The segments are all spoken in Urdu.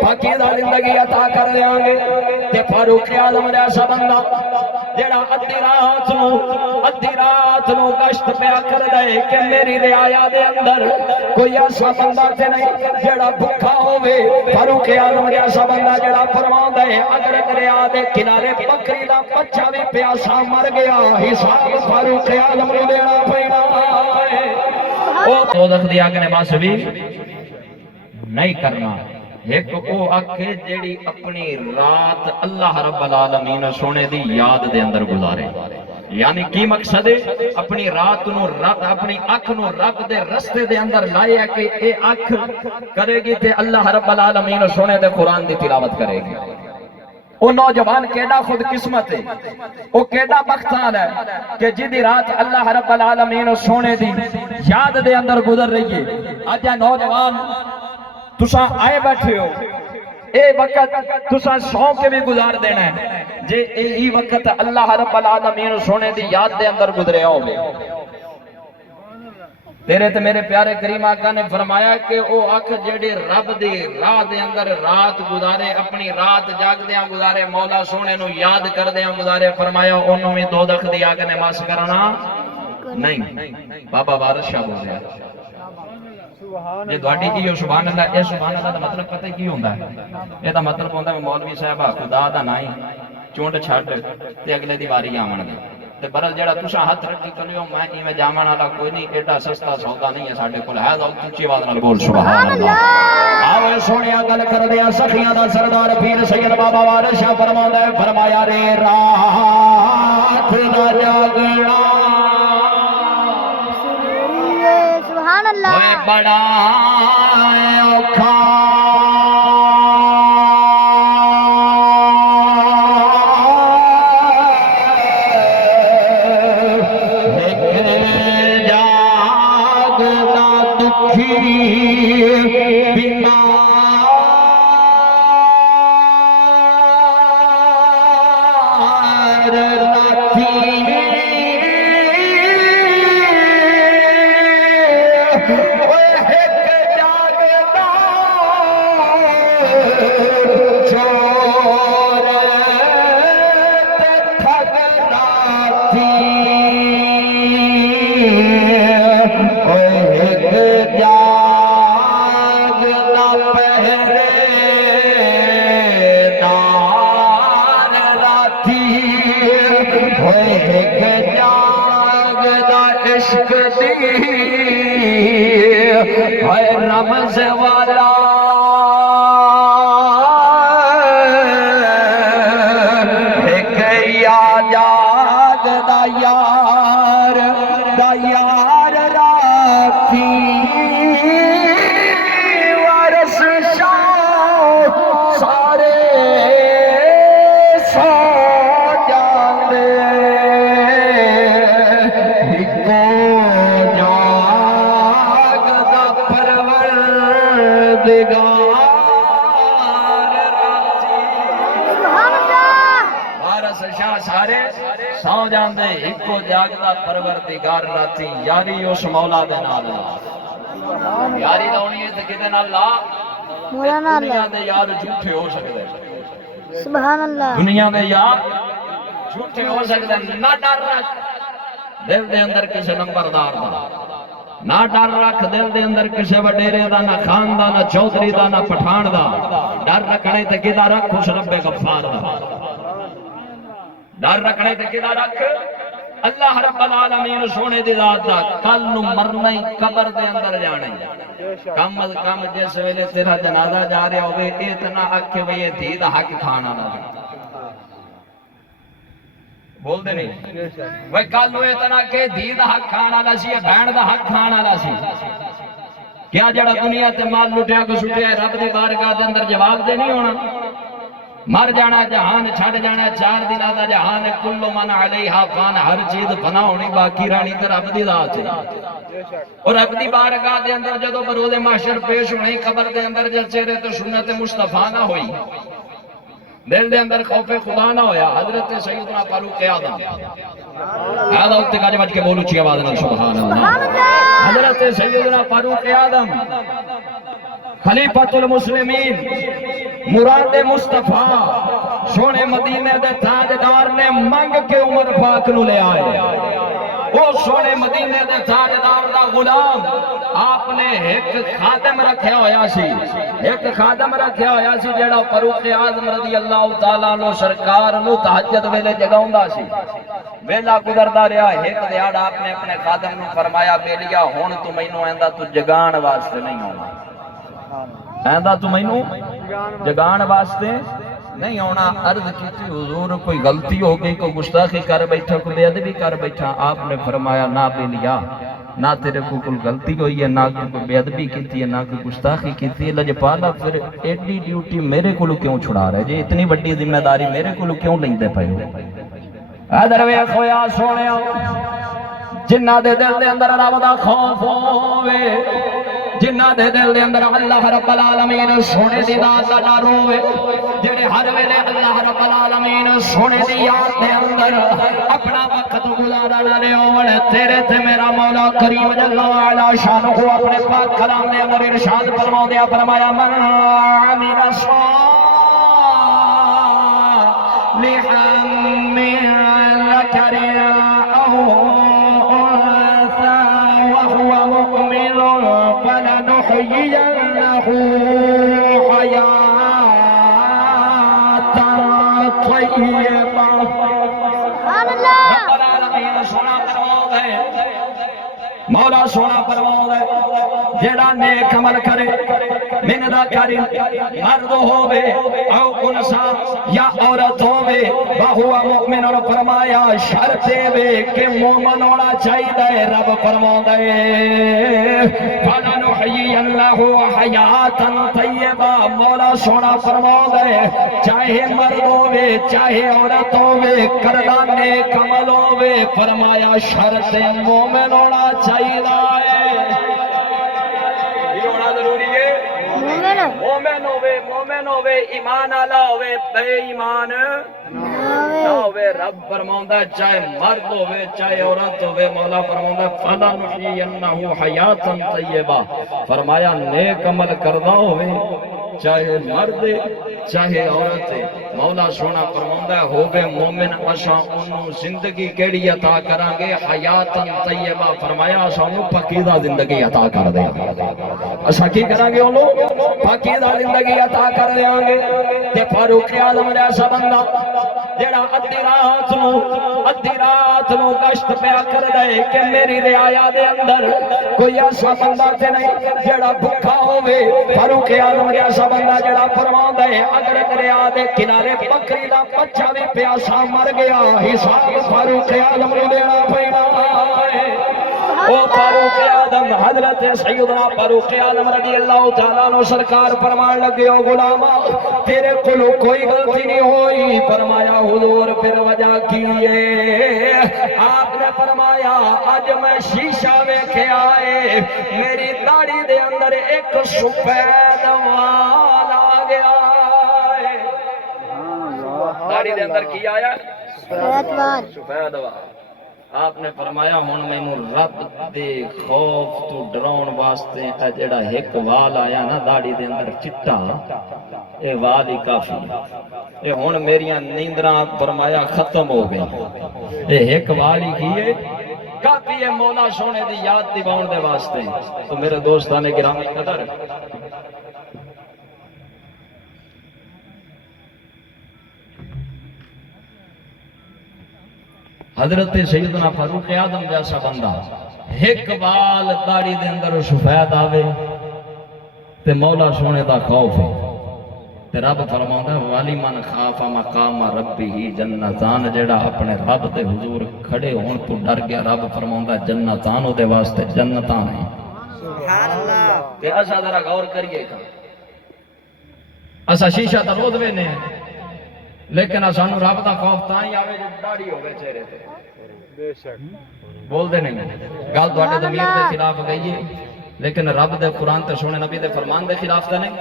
پاکیزہ زندگی عطا کر دیاں گے تے فاروق اعظم جیسا بندہ جڑا ادھی رات نو گشت پیا کر دے کہ میری رعایا دے اندر کوئی ایسا بندہ تے نہیں جڑا بھکھا ہوے فاروق اعظم جیسا بندہ جڑا فرماوندا ہے اگر دریا دے کنارے بکری دا بچہ بھی پیاسا مر گیا حساب فاروق اعظم نو دینا پینا ہے او دوزخ دی آگ نے بس بھی نہیں کرنا ایک او اکھ جیڑی اپنی رات اللہ رب العالمین سونے دی یاد دے اندر گزارے یعنی کی مقصد ہے اپنی رات نو رب اپنی اکھ نو رب دے رستے دے اندر لائے کہ اے اکھ کرے گی تے اللہ رب العالمین سونے دے قرآن دی تلاوت کرے گی وہ نوجوان کیڑا خود قسمت ہے وہ کیڑا بختان ہے کہ جدی رات اللہ رب العالمین سونے دی یاد دے اندر گزر رہی ہے آجا نوجوان تساں آئے بیٹھے ہو اے وقت تساں سو کے بھی گزار دینا ہے جے اے وقت اللہ رب العالمین سونے دی یاد دے اندر گزرے ہو گے تیرے تے میرے پیارے کریم آقا نے فرمایا کہ او اکھ جیڑے رب دی راہ دے اندر رات گزارے اپنی رات جاگ دیاں گزارے مولا سونے نو یاد کر دیاں گزارے فرمایا انہوں میں دوزخ دی آگ نے مس کرنا نہیں بابا وارث شاہ بول رہا جی دوڑی کی سبحان اللہ اے سبحان اللہ دا مطلب پتہ کی ہوندا ہے اے دا مطلب ہوندا ہے مولوی صاحبہ خدا دا نائی چونٹ چھڈ تے اگلے دی واری آون دی تے برل جڑا تساں ہاتھ رکھی کلیو میں ایویں جاون والا کوئی نہیں ایڈا سستا سودا نہیں ہے ساڈے کول ہے اونچی آواز نال بول سبحان اللہ آوے سونیا گل کر دیا سخیاں دا سردار پیر سید بابا وارث شاہ فرماوندا ہے فرمایا رے رات دا جاگنا سبحان اللہ اوے بڑا اوکھا رمز والا ایک جاگ دا یار راکھی وارث شاہ سارے سو جاندے سو جاندے ایکو جاگدا پروردگار راتی یاری اس مولا دے نال یاری لونی ہے تے کدے نال لا مولانا دنیا دے یار جھوٹے ہو سکدے سبحان اللہ دنیا دے یار جھوٹے ہو سکدے نہ ڈر رکھ دل دے اندر کسے نمبردار دا نہ ڈر رکھ دل دے اندر کسے وڈیرے دا نہ خان دا نہ چودھری دا نہ پٹھان دا ڈر رکھنے تے کدا رکھ اس رب غفار دا ڈر رکھنے تے کدا رکھ اللہ رب العالمین سونے دی ذات دا کل نو مرنا ہی قبر دے اندر جانا ہی کم از کم جس ویلے تیرا جنازہ جا رہا ہوئے اتنا اکھے وے یہ دھی دا حق کھانا نہ بول دے نہیں وہ کل نو اتنا کہ دھی دا حق کھانا نہ سی بہن دا حق کھانا نہ سی کیا جڑا دنیا تے مال لٹیا کو سٹیا رب دی بارگاہ دے اندر جواب دے نہیں ہونا مر جانا جہان چھڑ جانا چار دن دا جہان کل من علیہا فان ہر چیز فنا ہونی باقی رانی تے رب دی ذات ہے اور رب دی بارگاہ دے اندر جدوں بروز محشر پیش ہونے قبر دے اندر جل چہرے تے سنت مصطفیٰ نہ ہوئی دل دے اندر خوف خدا نہ ہویا حضرت سیدنا فاروق اعظم ہذا اتقاج بچ کے بولو چی آواز نہ سبحان اللہ حضرت سیدنا فاروق اعظم خلیفۃ المسلمین مراد مصطفیٰ سونے مدینے دے تاجدار نے منگ کے عمر پاک نو لے آئے وہ سونے مدینے دے تاجدار دا غلام آپ نے ایک خادم رکھیا ہویا سی جیڑا فاروق اعظم رضی اللہ تعالیٰ عنہ سرکار نو تہجد ویلے جگاوندا سی ویلا گزردا رہا ایک دیہڑ آپ نے اپنے خادم نو فرمایا بیلیا ہن تو مینوں ایندا تو جگان واسطے نہیں ہونا ایندا تو مینوں جگان واسطے نہیں ہونا عرض کیتی حضور کوئی غلطی ہو گئی کوئی گستاخی کر بیٹھا کوئی بے ادبی کر بیٹھا آپ نے فرمایا نہ بیلیا نہ تیرے کو کوئی غلطی ہوئی ہے نہ کوئی بے ادبی کیتی ہے نہ کوئی گستاخی کیتی ہے لجپالا پھر ایڈی ڈیوٹی میرے کو کیوں چھڑا رہے جی اتنی بڑی ذمہ داری میرے کو کیوں لیندے پئے ہو ادھر ویکھ ہویا سونیا جنہ دے دل دے اندر رب دا خوف ہووے جنہ دے دل دے اندر اللہ رب العالمین سونے دی ذات دا ڈر ہووے جڑے ہر ویلے اللہ رب العالمین سونے دی یاد دے اندر اپنا وقت گزارا نہ رہے ہون تیرے تے میرا مولا کریم جل وعلا شانہ اپنے پاک کلام دے اندر ارشاد فرمایا فرمایا من عمل صالحا من ذکر او انثى وهو مؤمن فلنحيينه حياة طيبة سبحان اللہ رب العالمین سونا فرماؤں ہے مولا سونا فرماؤں ہے جیڑا نیک عمل کرے من ذکر مرد ہووے او انسا یا عورت ہووے وہو مؤمن اور فرمایا شرط وے کہ مومن ہونا چاہیے رب فرماؤں ہے فلنحیینہ حیاۃ طیبہ مولا سونا فرماؤں ہے چاہے مرد ہووے چاہے عورت ہووے کرنا نیک عمل ہووے فرمایا شرط مومن ہونا چاہیے مومن ہووے ایمان آلا ہووے بے ایمان نہ ہووے رب فرماؤندا چاہے مرد ہووے چاہے عورت ہووے مولا فرماؤندا فلنحیینہ حیاۃ طیبہ فرمایا نیک عمل کردا ہووے چاہے مرد چاہے عورت مولا سونا فرماؤندا ہووے مومن اساں اونوں زندگی کیڑی عطا کران گے حیات طیبہ فرمایا اساں اونوں پاکیزہ زندگی عطا کر دیں اساں کی کران گے اونوں پاکیزہ زندگی عطا کر دیاں گے تے فاروق اعظم جیسا بندہ جڑا ادھی رات نو گشت پیا کر دے کہ میری رعایا دے اندر کوئی ایسا بندہ تے نہیں جڑا بھکھا ہووے فاروق اعظم جیسا بندہ جڑا فرماوندا ہے اگر دریا دے کنارے بکری دا بچہ بھی پیاسا مر گیا حساب فاروق اعظم نو دینا پینا او فاروق اعظم حضرت سیدنا فاروق اعظم رضی اللہ تعالیٰ عنہ سرکار فرمان لگے او غلاما تیرے کولو کوئی غلطی نہیں ہوئی فرمایا حضور پھر وجہ کی ہے آپ نے فرمایا آج میں شیشہ ویکھے آئے میری داڑھی دے اندر ایک سفید وال آ گیا ہے داڑھی دے اندر کی آیا سفید وال آپ نے فرمایا ہن مینوں رب دے خوف تو ڈراؤن واسطے اے جڑا ایک وال آیا نا داڑھی دے اندر چٹا اے وال ہی کافی اے ہن میریاں نیندراں فرمایا ختم ہو گئی اے ایک وال ہی کیے کافی ہے مولا سونے دی یاد دلاؤن دے واسطے تو میرے دوستاں نے گرامی قدر حضرت سیدنا فاروق اعظم جیسا بندہ ایک بال داڑھی دے اندر سفید آوے تے مولا سونے دا خوف ہے تے رب فرماوندا والی من خاف مقام ربہ جنتان جڑا اپنے رب دے حضور کھڑے ہون تو ڈر گیا رب فرماوندا جنتان دے واسطے جنتاں ہیں سبحان اللہ تے اسا ذرا غور کریے اسا شیشہ تے روز وینے لیکن سانو رب دا خوف تاں ہی آوے جے داڑھی ہوے چہرے تے بے شک بول دے نہیں گل تواڈے ضمیر دے خلاف گئی ہے لیکن رب دے قرآن تے سونے نبی دے فرمان دے خلاف تے نہیں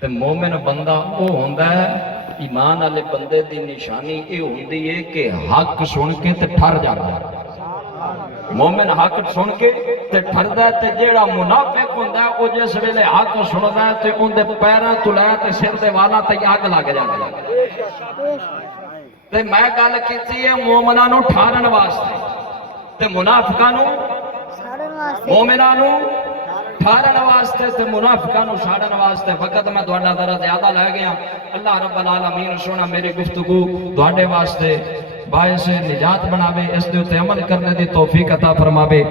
تے مومن بندہ او ہوندا ہے ایمان والے بندے دی نشانی اے ہوندی ہے کہ حق سن کے تے ٹھر جاندا مومن حق سن کے تے ٹھردا ہے تے جیڑا منافق ہوندا ہے او جس ویلے حق سندا ہے تے اون دے پیراں تو لے تے سر دے والاں تے اگ لگ جاندی ہے تے میں گل کیتی ہے مومناں نوں ٹھارن واسطے تے منافقاں نوں مومناں نوں ٹھارن واسطے تے منافقاں نوں ساڑن واسطے وقت میں تہاڈا ذرا زیادہ لے گیا اللہ رب العالمین سونا میری گفتگو تہاڈے واسطے باعث نجات بناوے اس دے تے عمل کرنے دی توفیق عطا فرماوے